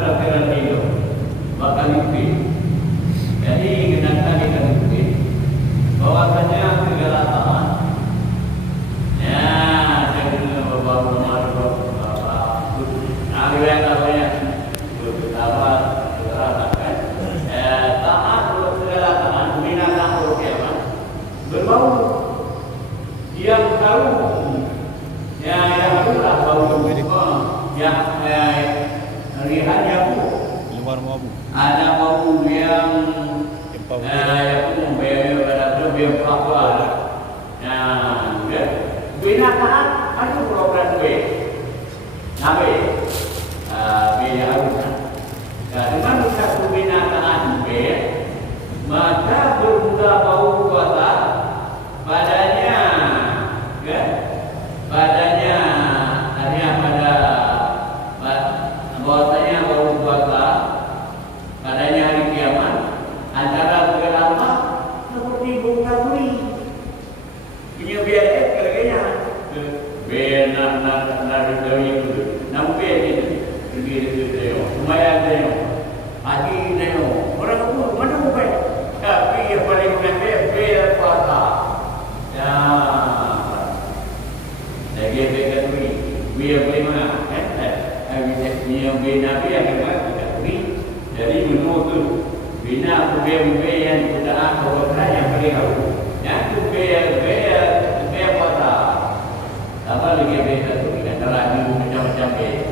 takaran hidup bakal itu. Jadi kenapa kita itu? Bahwasanya segala taman. Ya, jadi bapak rumah bapak ahliwan namanya apa teratakan. Taman segala taman binatang urut berbau yang tahu yang itulah bau yang lihatnya bu luar mau bu ada bau yang yang apa nah binatang ada program B nabe B harus dengan satu binatang B maka berbuka bau kuasa badannya badannya hanya pada bahwasanya bau kuasa badannya hari kiamat antara berlama seperti bau kasturi punya biaya kerjanya benar dari itu nampak itu pergi itu lumayan deh pagi deh orang itu mana bukan tapi yang paling penting biaya kuasa ya lagi kasturi biaya bagaimana yang bina biaya kita beri jadi menurut bina biaya yang sudah ada yang paling awal yang itu biaya kuasa apa lagi biaya itu kita lagi macam-macam biaya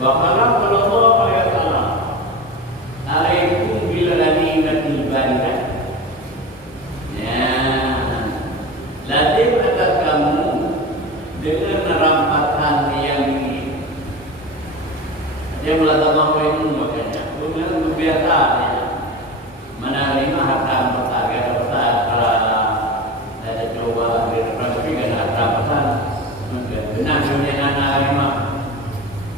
Waqala sallallahu alaihi wasallam alaikum bil ghanimatil baridah. Ya. Lazim atas kamu dengan rampasan yang ini. Dia melakukan apa itu makanya. Bukan biasa ya. Menerima harta berharga besar ada coba tapi kan harta besar benar punya anak harimau.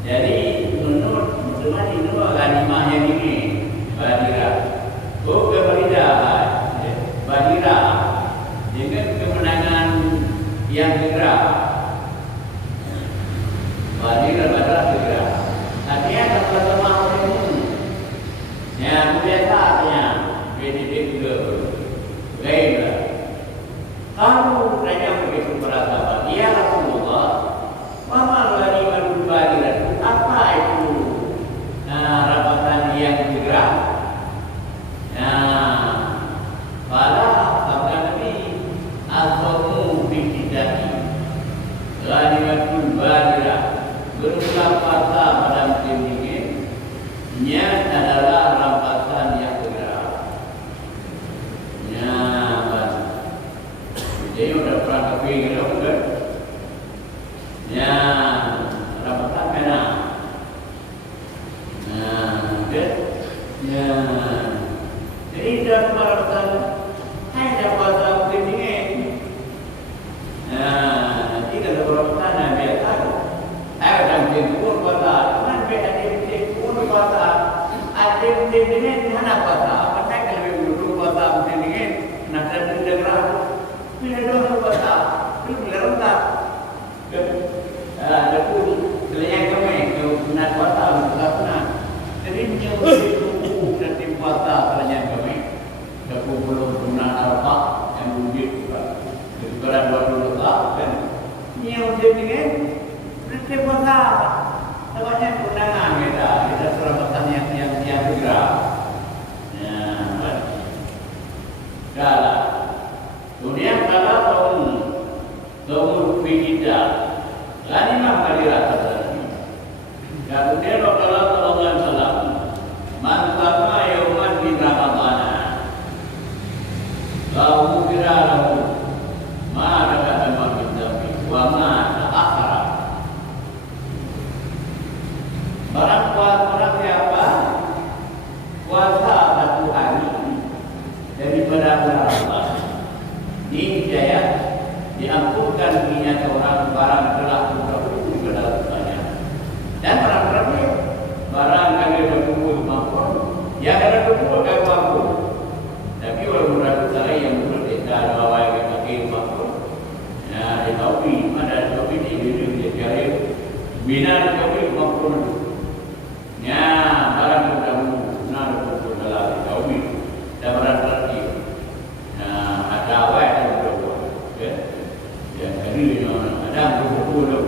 Jadi menurut ghanimah yang ini badira bukan badira dengan kemenangan yang segera badira segera artinya sama-sama orang yang biasanya PDB juga baiklah kamu hanya begitu beragama ya Rasulullah mama ghanimah badira apa itu rampasan yang segera pada sabda Nabi asmu bikidati ghanimatul badira berulang kata pada musim dingin nya adalah rampasan yang segera jadi udah pernah kepingin kan rampasan mana jadi dalam rampasan hanya kuasa musim dingin tidak ada rampasan biasa ada musim pun kuasa ada musim pun kuasa ada musim dingin mana kuasa apa kalau dulu kuasa musim dingin nak ada negara bila dulu kuasa bila rentak ada pun selain kami nak kuasa nak jadi menyebut itu nanti kuasa selain kami aku belum pernah apa yang wujud sekarang 20 tahun kan ini wujud dengan nanti kuasa namanya undangan kita seramatan yang segera kalah kemudian kalah tahun kita ghanimah badira tadi kemudian wakala sallallahu alaihi wasallam man qama yauman min ramadhan lahu firalahu ma raka'a min dami wa ma ta'akhara barang siapa puasa satu hari daripada bulan Ramadan niscaya diampunkan niat orang barang telah terdahulu pada dosanya dan barang Bina kami maupun nya barang kamu nak pun dalam kami dan barang lagi ada apa yang berbuat yang ini ada berbuat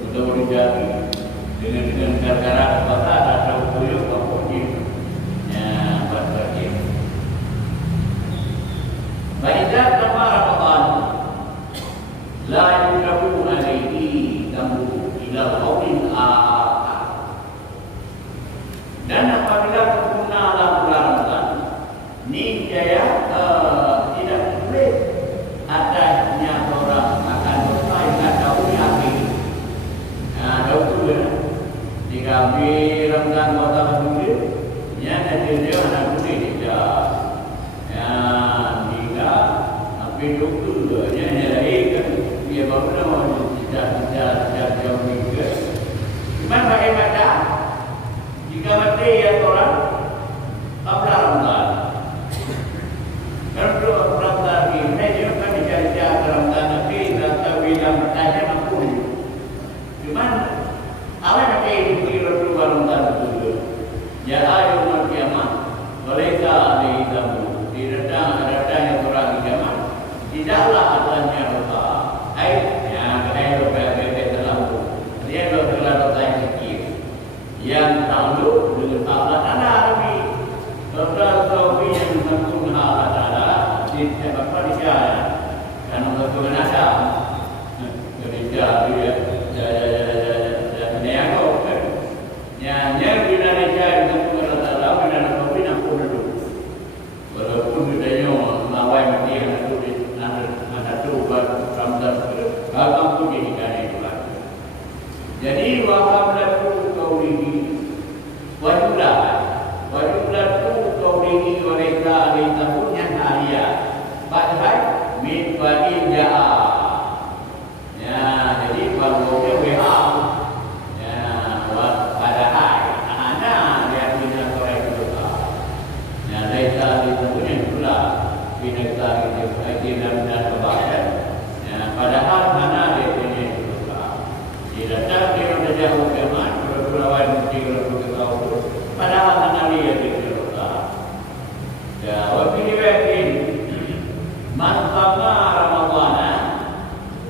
untuk menjadi dengan gara-gara kata ada upaya maupun barang lagi baiklah nama Ramadan la yukabu alaihi tamu ila qawlin dan apabila berguna dalam bulan Ramadan ni jaya tidak boleh adanya orang akan bersaing atau yakin ada usul jika di Ramadan kota Bukit nya nanti dia anak boleh dia jika tapi usul nya kan dia baru tidak jauh juga. Cuma bagaimana jika mati ya orang pada Ramadan? Kalau Ramadan ini dia kan dijaga Ramadan nanti atau bilang bertanya mampu. Cuma awak nanti dikira dulu Ramadan dulu. Ya ayat kiamat mereka di dalam yang orang di kiamat tidaklah adanya dosa. Yang tahu dengan Allah Taala ini, beberapa tauhid yang mengandung Allah Taala di apa dia, karena Tuhan ada, kerja dia, yang kau, yang bila dia dengan Tuhan Taala, bila nak kau nak pun dulu, walaupun dia mawai mati ada tu buat Ramadan, kalau pun jadi kan itu lah. Jadi waham lalu kau ini wajiblah tu kau ini mereka di tahunnya halia padahal min badil jaa ya jadi baru dia WA ya padahal ana dia punya korek itu ya mereka di tahunnya pula bineka itu dan kebahagiaan ya padahal ana dia punya itu tidak dia sudah jauh keman berlawan mungkin padahal analia dicerita. Ya, waktu ini man qama Ramadan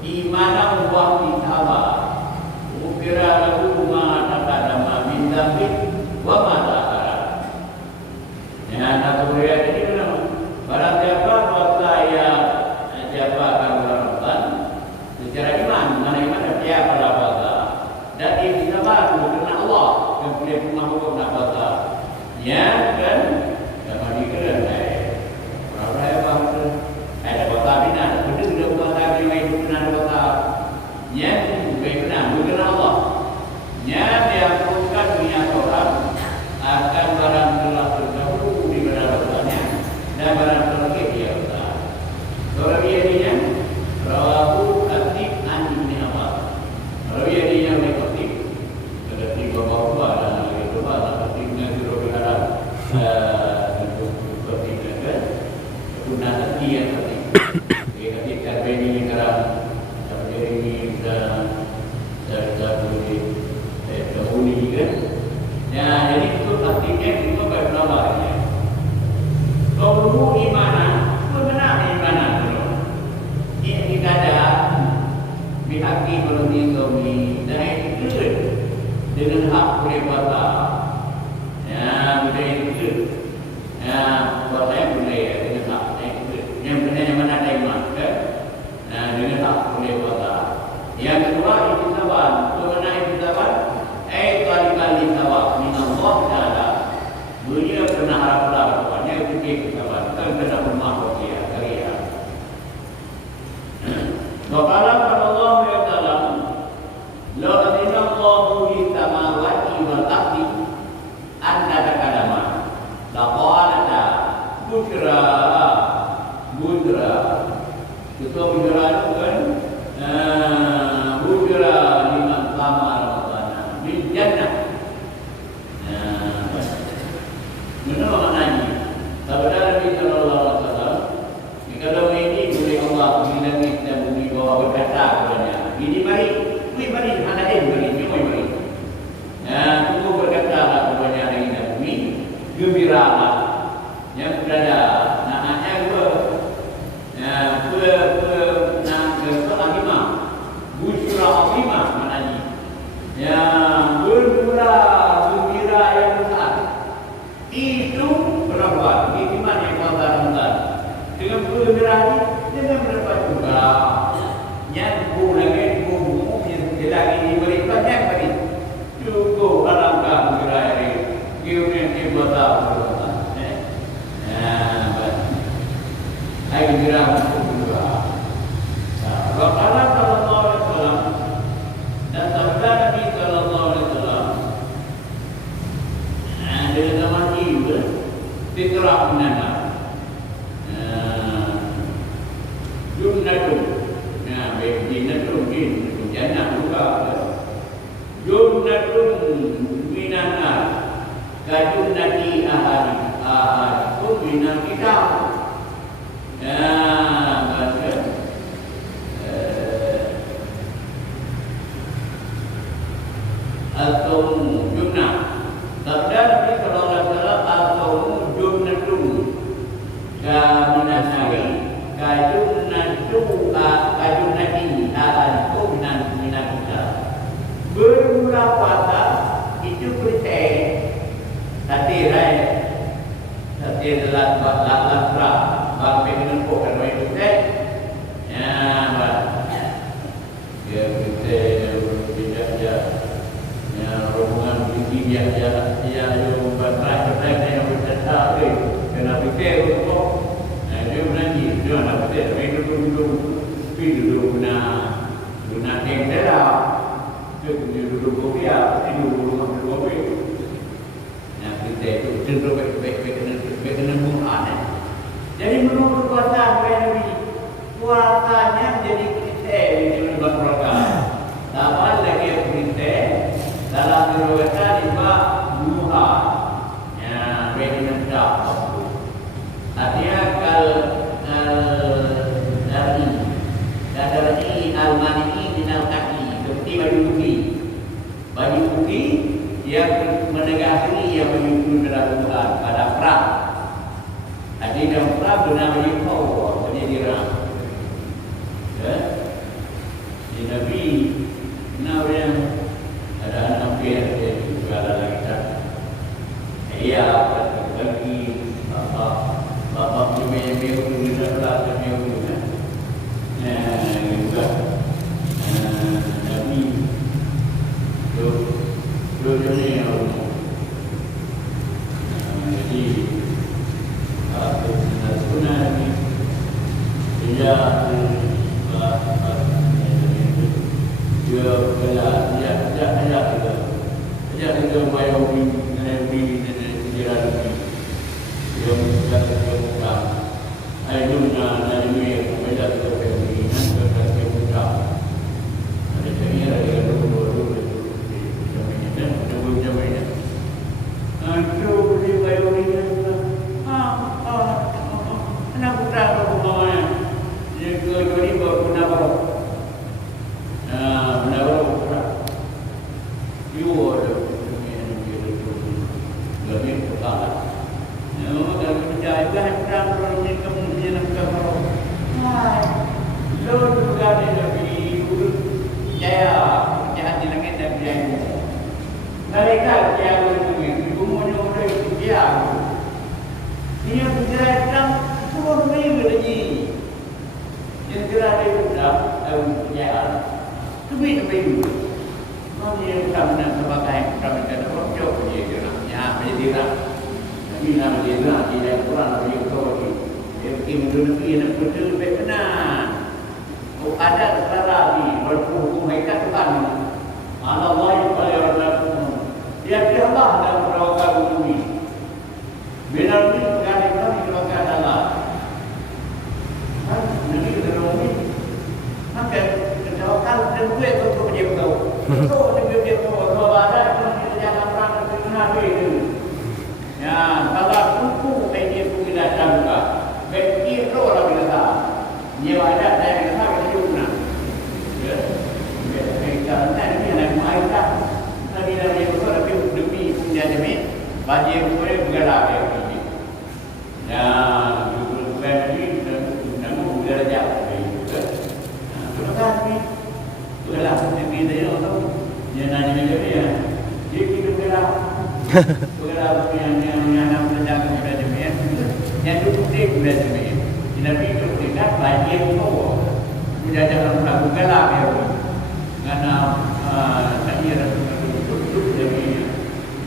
imanan wa ihtisaba ukira lahu ma taqaddama min dhanbi wa ma ta'akhara. Ya, nak boleh jadi kenapa? Barang siapa puasa siapa akan Ramadan secara iman, mana iman dia pada puasa dan ihtisaba karena Allah yang boleh mengampuni dosa. Ya kan? Sama dikira orang yang ada kota bina, betul kota bina itu benar kota. Ya, bukan Allah. Ya, dia bukan punya orang akan barang telah terdahulu di benar-benarnya dan barang terlebih dia kota. Orang dia rawahu Atib an Ibn Abbas. Orang dia mengikut seperti bapak-bapak dan jadi itu artinya itu bagaimana? Kalau imanan, itu benar imanan dulu. Ini ada bihaki melebih kami dan itu dengan hak boleh baca. Ya, boleh itu. Ya, baca yang boleh dengan hak itu. Yang benar yang mana ada iman, kan? Nah, dengan hak boleh baca. Yang kedua itu sabar. Bagaimana itu sabar? Kali-kali tawaf minallah Ta'ala. Dunia kena harap-harap kepadanya itu kesabaran. Kan kena bermakhluk dia karya. Waqala Allah Ta'ala la adinallahu li samawati wal ardi an tatakallama laqala bushra itu bushra itu kan bushra Fitrah minana. Junnatun. Nah, junnatun jannah juga. Junnatun minana. Kajunnati ahadikum minal kitab. Baca. Atau junnah. Sabda Nabi sallallahu alaihi wasallam atau junnatun kaminasari kajunnati ahadikum minal kitab. Bermula puasa itu percaya Satir adalah lakra bangkai menempuh kan itu kan ya bah dia kita tidak ya rombongan tinggi yang yang berperan yang bercerita kena fikir untuk dia menangi dia nak fikir dulu guna kendera dulu kopi dulu kopi itu cenderung kena Quran. Jadi menurut puasa Nabi, puasanya jadi kita di dalam berkah. Dapat lagi kita dalam berkah lima duha. Ya, benar tak. Artinya dari al-mani minal kaki seperti baju putih yang menegasi yang menyusun dalam Tuhan pada perang. Jadi dalam perang benar menyuruh menjadi perang. Di Nabi yang ada anak biar dia juga ada kita. Ia bagi bapa punya mewah juga lah mewah. Juga Nabi Tujuannya jadi aku sunnah ini dia kita bayar Nabi sejarah dia sudah terbuka ayatnya Nabi beda terbuka nanti terbuka ada cerita dia dulu Aku beli kayu ini. Anak putra rumahnya. Dia kayu ini berguna baru. Guna baru putra. You ada lebih kepala. Memang kalau kita ibadah perang ini kemudian kita baru. Lalu juga ada di jaya jahat di langit dan biaya. Mereka yang umumnya itu dia. Dia bergerak dalam puluh minggu lagi. Yang gerak dia sudah punya minggu. Mana yang kami nak sebagai kami kata rojok dia geraknya menjadi gerak. Nabi nama dia gerak di dalam Quran Nabi Muhammad. Dia pergi menduduki nak betul benar. Oh ada lagi berhukum mereka Tuhan. Allah Allah dia Allah dalam perkara bumi. Benar ni kali kami perkara Allah. Nanti kita rumpi. Maka tawakal dan gue untuk menjadi tahu. So dia tahu kalau ada kita jangan perang dengan Nabi itu. Ya, kalau kuku ini pun tidak jangka. Berkira orang kita. Dia ada dari kita kita juga. Ya. Kita nanti nak main tak. Nabi Muhammad demi punya demi bagi boleh bergerak ini. Ya, bukan ini namun bergerak itu. Terima kasih. Bergerak demi dia tahu. Dia nanya dia. Dia kita bergerak. Bergerak yang nak berjaga pada demi. Yang duduk di demi. Nabi itu dekat bagi itu. Punya jalan bergerak ya. Karena tadi ada dari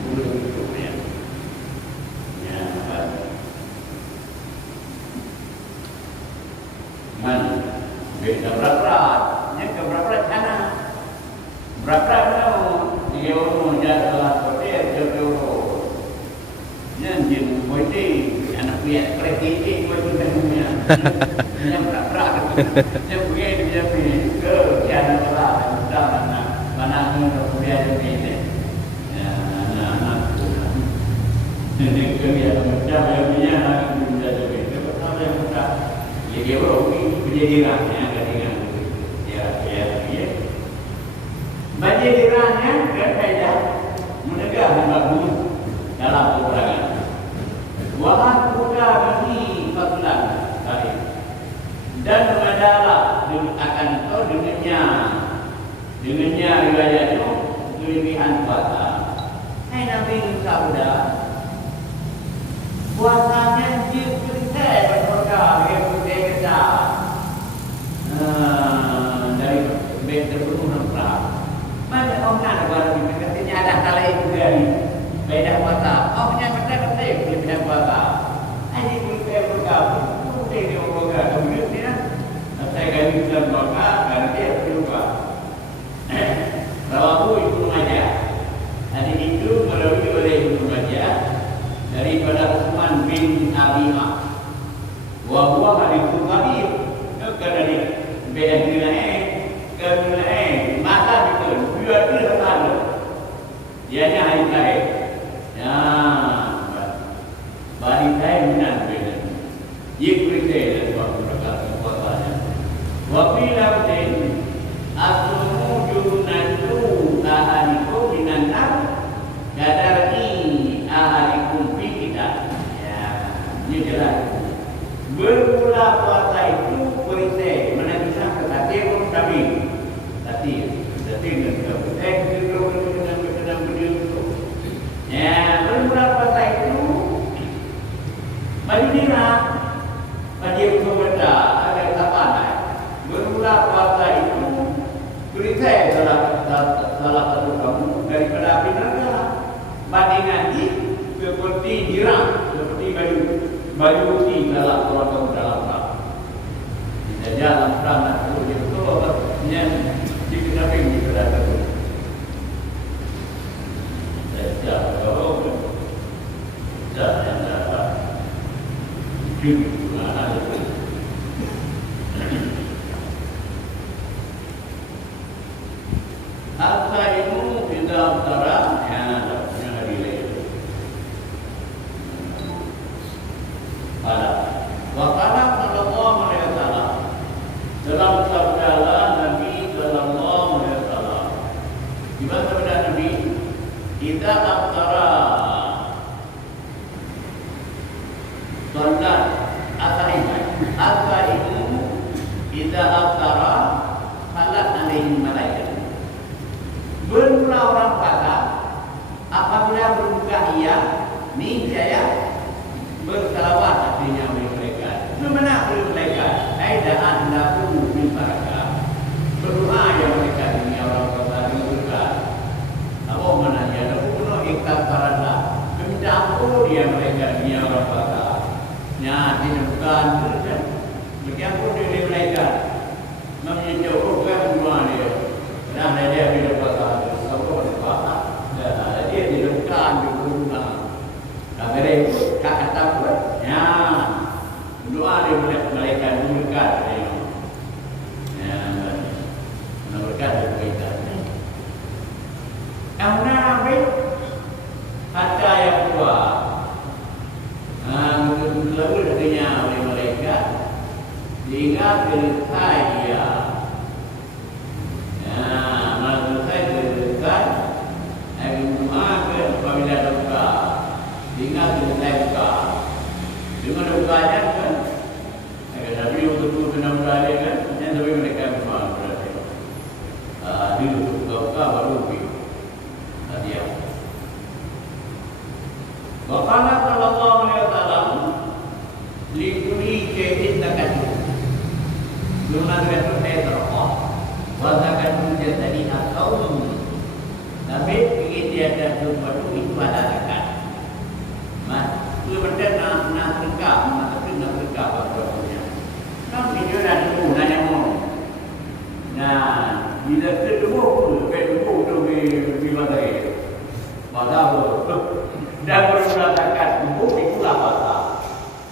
bulu-bulunya. Ya, man, beda berapa? Ini keberapa sana? Berapa dia mau jalan hotel jauh. Jangan jadi Yang berat-berat dia pergi ke kian berat dan mana kemudian ini ini kemudian macam yang punya kemudian itu apa yang kita dia baru penjadirannya kadang ya penjadirannya kan kayak menegak bagus dalam peperangan walau buka bagi fatulan tadi dan adalah akan tahu dengannya riwayatnya kelebihan puasa. Hai Nabi Musa puasanya dia perintah berdoa dia berdoa dari baik terpenuh nampak. Mana orang ada katanya ada kala itu dari beda puasa. Oh punya betul kelebihan puasa. Ini kita berdoa dia berdoa kemudian saya ganti dalam doa karena dia berdoa. Rawahu Ibnu Majah. Hadis itu melalui oleh Ibnu Majah daripada Utsman bin Abi Mak. Wa huwa haditsun qabih. Kerana dia beda nilai maka itu dua terhadap dianya hari lain. Ya. Bari saya minat beda. Ye kurite dan waktu berkata puasanya. Wa qila asumu junantu ahadikum minan nar gadari ahadikum fi kita. Ya, ini jelas. Bermula puasa itu perisai menangisah ketati pun kami. Tati dengan ya, bermula puasa itu bagi dina bagi berbeda ada kapan. Bermula puasa itu berita salah satu kamu daripada api neraka. Bandingan di seperti dirang, seperti baju besi dalam kamu dalam perang. Di dalam perang itu obatnya dikenali di berada itu. Sejak kalau jangan dapat jumlah ada. Al-Saimu tidak antara yang adilai pada wakala sallallahu alaihi wasallam dalam sabda Nabi sallallahu alaihi wasallam di mana sabda Nabi kita antara solat Al-Saimu tidak antara salat alaihi malaikat. Bermula orang puasa apabila berbuka ia niscaya bersalawat artinya mereka. Semena mereka aidaan lahu bil barakah. Berdoa yang mereka ini orang puasa dengan berkah. Apa maknanya? Ada penuh ikhlas parada. Meminta ampun dia mereka ini orang puasa. Nya dibukan kan. Berkiampun dari mereka. Menjauhkan doa dia. Dan dia bila puasa dia dilakukan di rumah. Kamera itu kata buat, ya doa dia mereka berkat, ya berkat mereka. Karena apa? Kata yang dua, lalu katanya oleh mereka, diingat saya. Ingat dengan buka. Dengan bukanya kan, tapi untuk benar berada kan, yang tapi mereka memang berada. Dulu buka baru pergi. Tadi ya. Wakala sallallahu alaihi wasallam likuli kehin takatu. Lunas retorte terok. Wadakan jadi atau tapi ingin dia ada sesuatu itu ada dekat. Sebenarnya nak berkah, nak berkah apa-apanya. Kan video dah dulu, nanya mau. Nah, bila kedua tu di mana? Bahawa dah bermulakan buku itulah bahasa.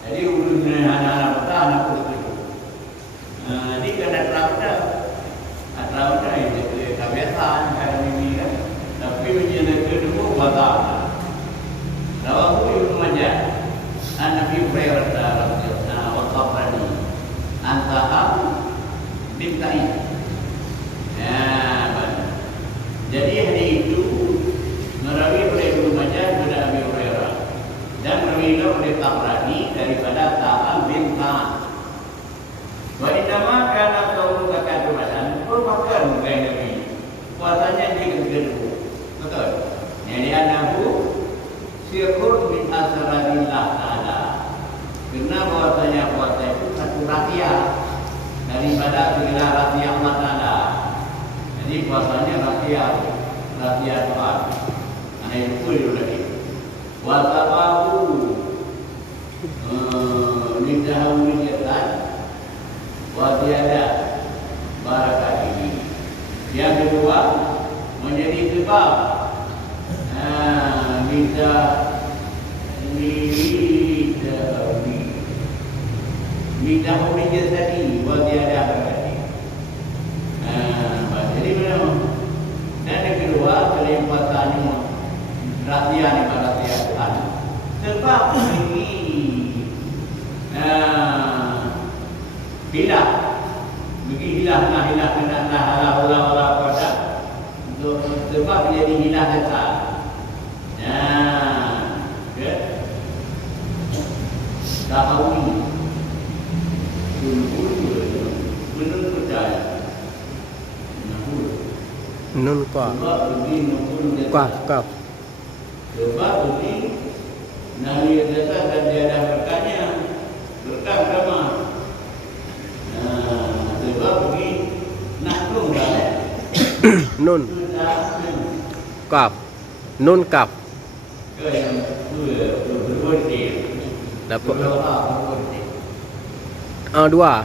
Jadi urusnya anak-anak bahasa anak itu. Ini kan ada itu kebiasaan kan ini kan. Tapi menjadi kedua batal. Rawahu Ibnu Majah an Nabi Hurairah radhiyallahu anhu wa Tabrani antaham bintai. Jadi hari itu merawi oleh Ibnu Majah kepada Abi Hurairah dan merawi oleh Tabrani daripada Ta'am bin Ta'am. Wa inama kana qawlu kakaduran bermakan gaya Nabi. Puasanya juga kedua. Betul. Jadi anahu sirrun min asrarillah ta'ala. Karena bahwasanya puasa itu satu rahasia daripada segala rahasia Allah Ta'ala. Jadi puasanya rahasia Tuhan. Ana itu lagi. Wa tabahu lidahul jatan wa tiada barakah ini. Yang kedua menjadi sebab minta huri jasadi wa tiada barakah ini. Jadi memang. Dan yang kedua kelimpahannya rahasia ni rahasia Tuhan. Sebab ini hilang, hilang halah pada sebab menjadi hilang besar. Tahu ini benar percaya. Nun kaf. Kaf. Sebab ini Nabi datang dan dia ada berkahnya berkah agama. Sebab ini naklung dah. Nun kaf. Nun kaf. Yang berwujud. Dapat. Dua.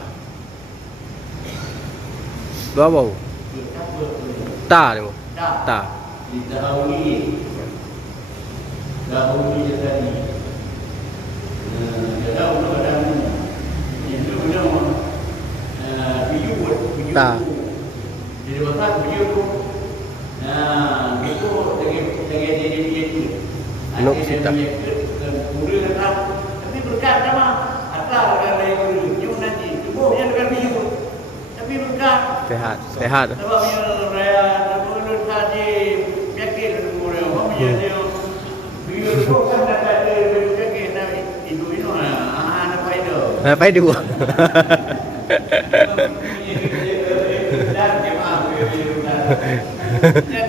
Dua bau. Ta ni. Ta. Dahulu jadi. Jauh badan. Itu benar. Biju. Ta. Jadi waktu biju. Itu dengan dia. Nuk sita. Kurir kan. Tapi berkat sama. Atau ada yang jauh nanti. Cuba yang dengan biju. Tapi berkat. Sehat. Sebab yang raya mulut tadi yakin mulut orang menjadi biar bukan dapat yakin ibu itu anak paydo. Apa itu? Dan jemaah biar dan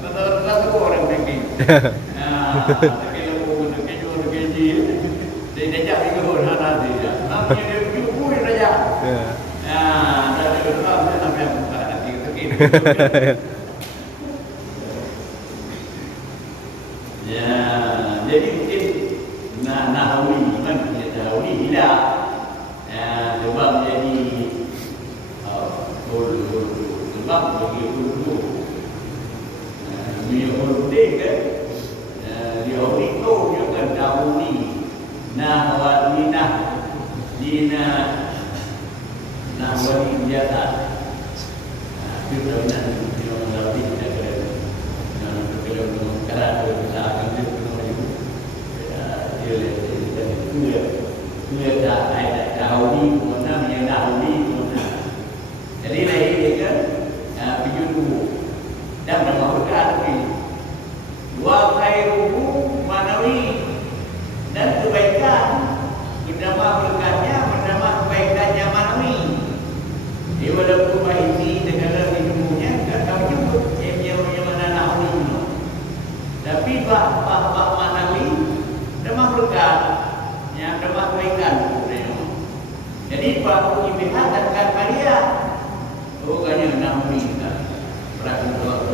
betul satu orang tinggi. Kalau untuk kejual keji, dia jadi kejual anak dia. Namanya dia kejual raja. Dari orang dia namanya bukan nanti begini. Ya, jadi mungkin nahawi kan nahawi hilang. Sebab menjadi sebab begitu dulu. Dia orang kan dia orang itu dia kan dahuli nahwalina dina nahwali biasa. Kita nak dia orang lebih kita kerana kita akan dia dah dahuli mana yang dahuli mana. Jadi lagi dia kan biju dulu dan bermakna lagi wa khairuhu manawi dan kebaikan menambah berkahnya menambah kebaikannya manawi. Dia walaupun baik dengan ilmunya kan kami jemput yang mana dahuli. Tapi bah manawi menambah berkah yang menambah kebaikan. Jadi bahawa ibadat akan Maria bukannya nami kita peraturan.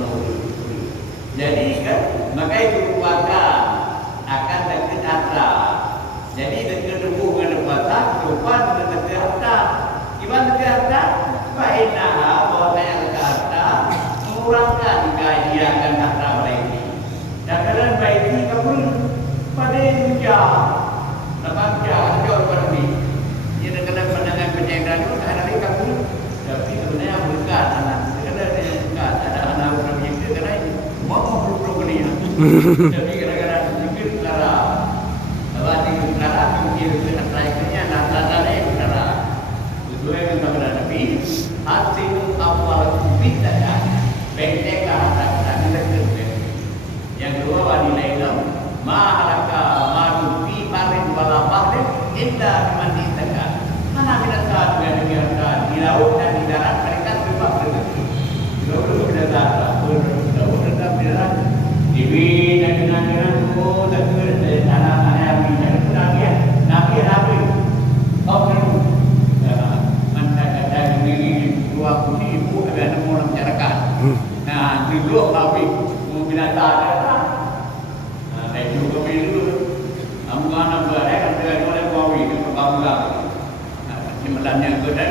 Jadi kan maka itu puasa akan dekat harta. Jadi dekat tubuh dengan puasa depan dekat harta. Gimana dekat harta? Faedah bahwa yang dekat harta mengurangkan kehilangan harta mereka. Dan dalam baik ini kabul pada hujah. Lepas hujah jauh pada ini. Ia kena Tapi kadang-kadang fikir perkara. Kalau tinggal perkara, fikir terakhirnya nada-nadanya perkara. Sesuai dengan sabda Nabi, hasil awal bid'ah, benteka kata kita. Yang kedua wanita itu, mahalaka madufi parin wala bahrin indah manditaka. Mana binatang yang demikian di laut dan di darat mereka sebab rezeki. Di laut itu binatang, binatang binatang. Diwi dan binatang itu terkait tanah yang binatang nabi. Oh mendadak ini dua kunci ibu ada orang masyarakat. Nah dulu nabi binatang ada. Nah itu kami dulu. Amungan berada kan dengan orang kawi itu berbangga. Simulannya gede.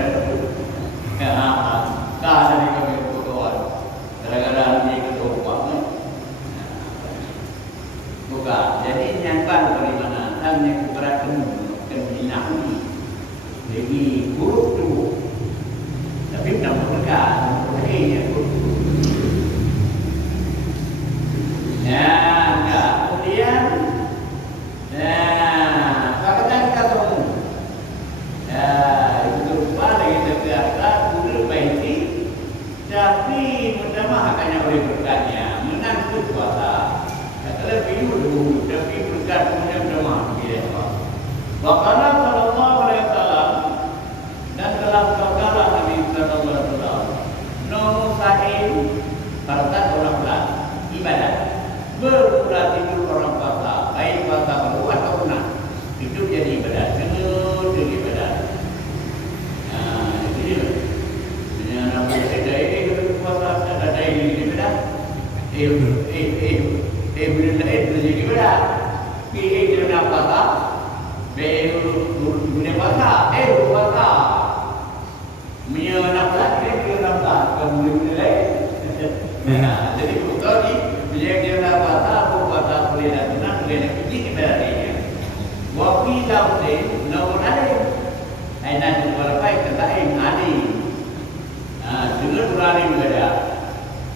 Ada di kami berdoa. Gara-gara ini berdoa. Bukan. Jadi nyangkan dari mana? Hanya keberatan kehinaan. Jadi buruk tu. Tapi tidak berkat. Berkainya buruk. Kemudian. Katakan katamu. Itu pada kita berkata guru baiti. Tapi menambah hanya oleh berkatnya menantu kuasa. Lebih dulu, tapi berkat punya menambah dia. Wakala sallallahu alaihi wasallam dan dalam wakala Nabi sallallahu alaihi wasallam, nomor sahih perkat orang belas ibadah berpura tidur orang puasa, baik puasa baru atau sunat itu jadi ibadah, jadi ibadah. Ini anak muda ini puasa ada ini ibadah. Bila itu jadi ibadah. Pilih kerana puasa, guna puasa, puasa. Menyenangkan dia menyenangkan, kemudian jadi betul ni bila dia nak puasa, puasa boleh dah senang, boleh nak pergi ibadah dia. Waktu dah nomor ada. Ainan berapa kata ada. Dengan berani ibadah.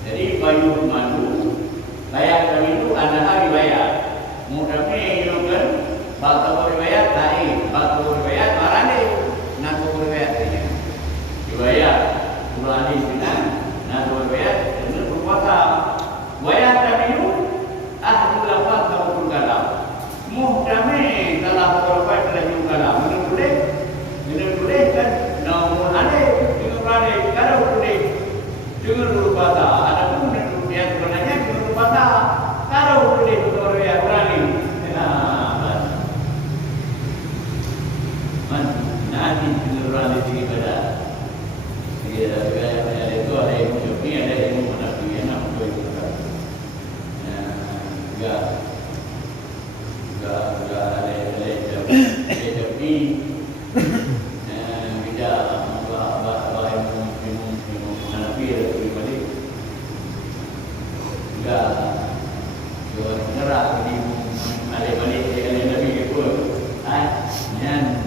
Jadi bayu madu bayar kami itu ada hari bayar. Mudah ni kan batu boleh bayar lain, batu boleh bayar marah ni, nak boleh bayar dia. Dibayar berani benar, nak boleh bayar dengan berpuasa. Bayar kami itu sudah puasa pun kalah. Mudah ni kalau berapa telah juga kalah. Mana boleh kan? Namun ada dengan berani kalau boleh dengan berpuasa. Ada pun yang sebenarnya dengan berpuasa. Kalau boleh betul ya berani. Nanti berani tinggi pada. Ada itu ada yang mencuci, ada yang menapi, enak untuk itu. Enggak ada tapi bila bah yang menapi dari balik. Enggak jual nerah di balik dari Nabi itu. Nyan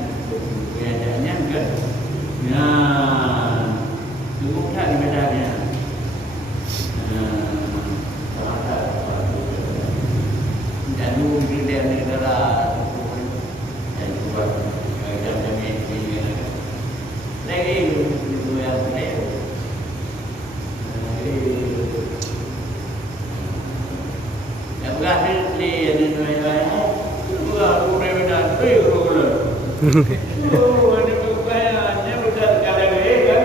nyan kan. Cukup tak ibadahnya. Dan dulu dia negara dan buat jam-jam ini lagi itu yang saya. Yang berhasil di Indonesia, bukan bukan benar, bukan. Oh, ada bukannya bukan kalau kan,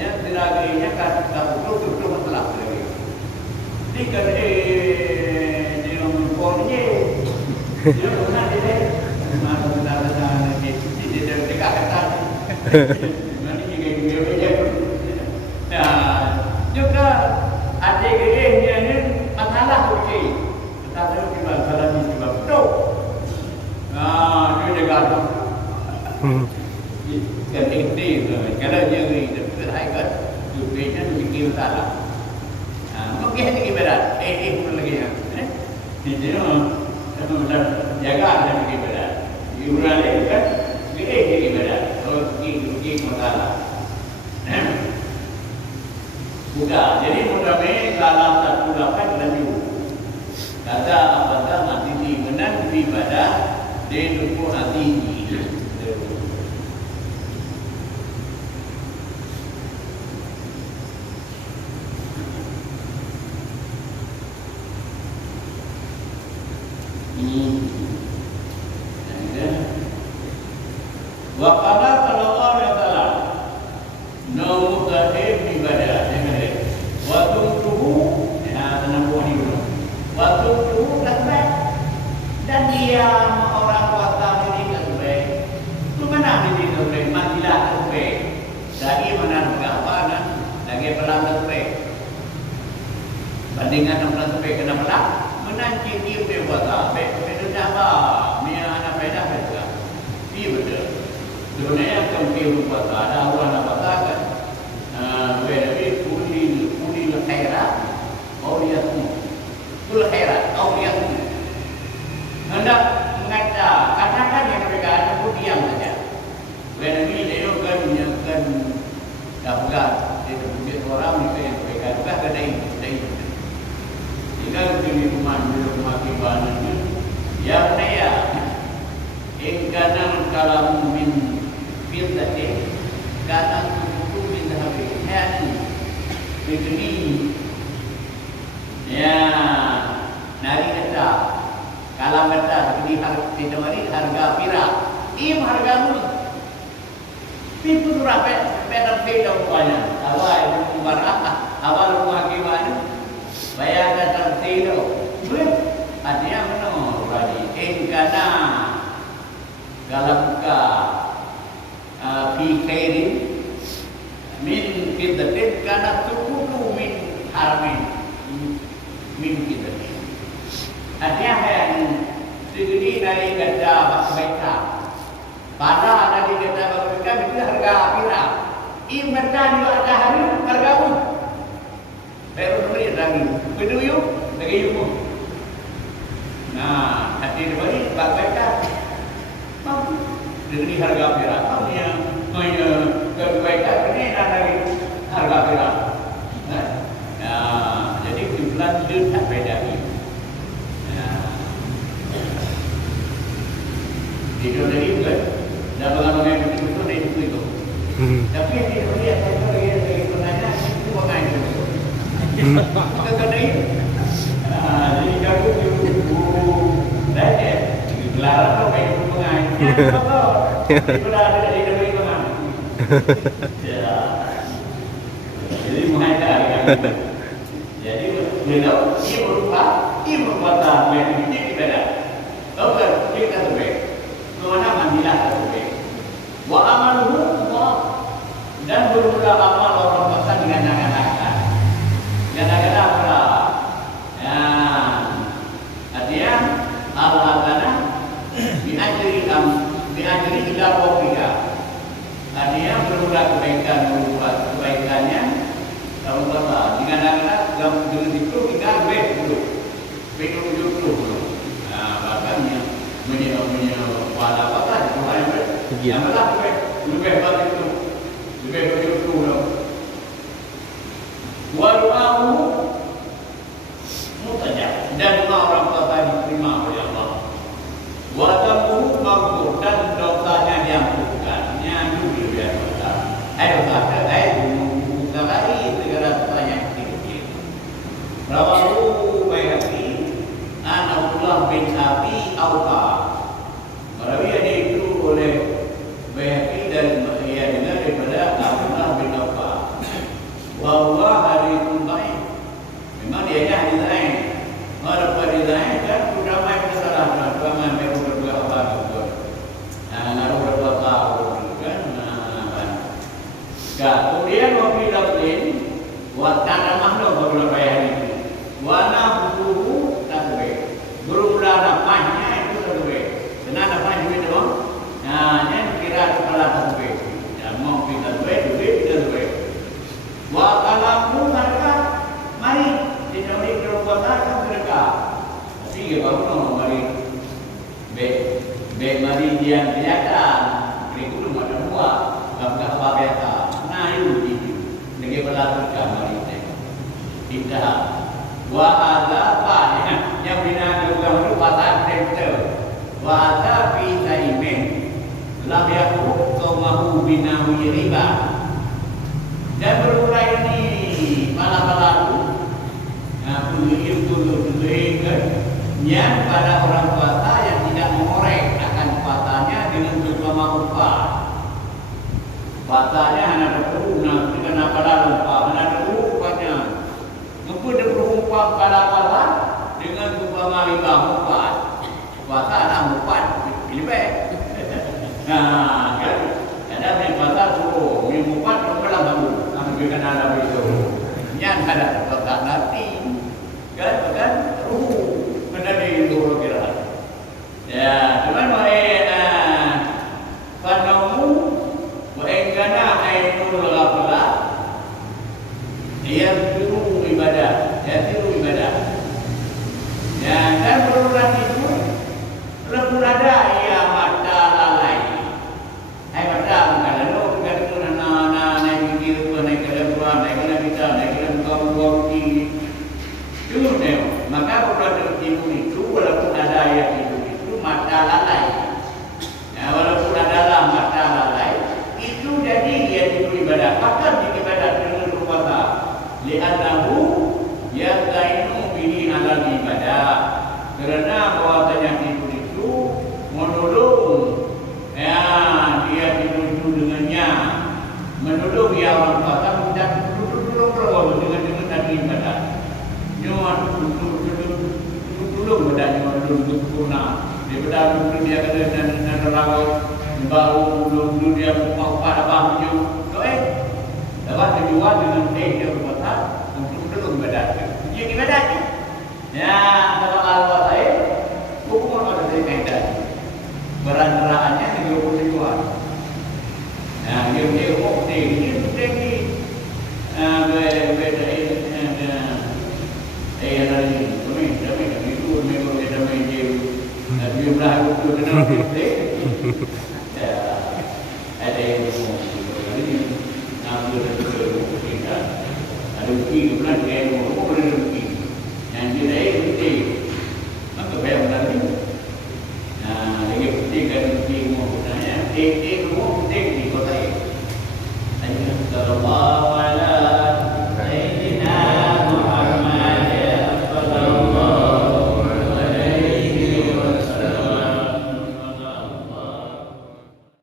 yang terakhirnya kan betul masalah lagi. Ini kan di nomor polnya, dia pernah dia mana benar di dekat kata. Mana juga dia. Nah, juga ada yang masalah begini. Masalah di masalah di sebab betul. Dia dekat. Kan ini kalau dia itu terhaikat jubahnya dikira salah. Mungkin ini berat. Pun lagi ya. Jadi jaga dan berat. Iuran itu kan ini berat. Kalau ini masalah. Bukan. Jadi mudah-mudahan dalam satu lapan lebih. Kata apakah nanti di menanti pada di duku nanti Wakala kalau Allah Taala nomor terakhir ibadah dengan waktu tuhu tanam buah ini waktu tuhu dan dia orang kuasa ini terbaik tu mana ini terbaik matilah terbaik lagi mana berapa lagi pelan terbaik bandingkan pelan terbaik kena pelan menanti dia berbuat baik itu apa dia anak pedah juga dia betul sebenarnya kami berbuat ada orang nak katakan Nabi kuli khairat awliyatmu kul khairat awliyatmu hendak mengaca katakan yang mereka ada pun diam saja Nabi dia kan dapatkan dia punya orang yang mereka juga kedai jika di rumah kibannya ya bunaya in kana kalamu min fitnah kana tuku min dhabi hadi begini ya nari kata kalam kata di harga pira im harga mu pipu rape pedang pedang banyak awal itu barang awal rumah gimana bayar datang tilo artinya mana tadi in kana dalam ka fi khairin min fitnatin kana tukudu min haramin min fitnatin artinya yang segini dari kata baik-baikah pada dari kata baik-baikah itu harga pira imata di ada hari harga pun baru beli lagi kedua lagi yuk nah hati diberi baik-baikah jadi harga pira yang kebaikan ini ada harga pira jadi bulan itu tak beda itu dari bukan dah bagaimana itu dari itu tapi yang dilihat saya lagi pertanyaan itu bagaimana itu maka kadang jadi jago dah gelaran tu kayak pengai itu dah ada di dalam pengai ya jadi mengajar jadi beliau ia berupa yang ini beda dokter kita terbaik kemana mandilah terbaik wa amaluhu dan berulang amal orang pasang dengan anak-anak apa ya artinya al-adana bi'ajri ila wafika artinya berulang kebaikannya kalau kata dengan anak-anak dengan itu kita lebih dulu bahkan wala kata yang malah lebih hebat itu lebih dulu waru'ahu mutajab dan orang kata diterima oleh Allah wa tamuhu maghfur dan dosanya diampunkan juga biar dosa dosa lagi segala dosanya dikit rawahu Baihaqi an Abdullah bin Abi Aufa merawi itu oleh Baihaqi dan ia dengar daripada Abdullah bin Aufa bahwa hari itu baik memang dia hadis lain ada hadis lain kan ramai kesalahan ramai mereka berdua apa gitu naruh berdua tahu kan kemudian wabil lain watan makhluk beberapa bayar itu wana buku takbe berulang namanya itu takbe kenapa namanya itu dong yang kira kepala takbe yang mau kita takbe wa kalamu mereka mari tidak boleh berbuat mereka tapi kalau mari be mari dia kelihatan mereka belum ada buat enggak apa beta nah itu lagi berlaku mari kita wa ada apa yang bina bunyi riba. Dan berurai ini malam-malam yang pada orang puasa yang tidak mengorek akan puasanya dengan terutama upah. Puasanya hanya berguna dengan apa lalu upah, hanya berupahnya. Mengapa dia berupah pada puasa dengan terutama riba upah. Puasa ada upah, pilih baik. Nah, kan? Ada yang puasa suruh minum upah terpelah baru. Ambil ada begitu. Yang ada tak nanti. Kan menjadi dua kira. Ya, cuman panamu waengana ainul ghaflah. Ia tiru ibadah. Ya, dan berulang itu lebih ada ia mata lalai. Hai mata bukan lalu kita itu naik mikir tu naik keluar naik kita naik kau itu maka produk tidur itu walaupun ada ayat itu mata lalai. Ya, walaupun adalah mata lalai itu jadi dia tidur ibadah. Bahkan di ibadah dengan berpuasa. Li'annahu yastainu bihi alal ibadah. Kerana bahwasanya tidur itu menolong. Ya, dia tidur itu dengannya menolong dia orang puasa tidak duduk dengan tadi ibadah. Nyuan duduk bedanya duduk sempurna. Dia bedang duduk dia kena dan rawat bau duduk dia mau pada baju. Dapat dijual dengan dia berpuasa untuk duduk bedanya. Dia ibadah. Ya, kalau Allah saya hukum ada di medan. Beran-berannya dijual. Nah, dia hukum dia tinggi. Beda hari kami itu memang kita main jumlah itu kenal kita. Ada yang ini nama kita ada uji bulan dia mau berhenti yang dia itu maka bayar lagi. Nah, lagi penting kan uji mau tanya.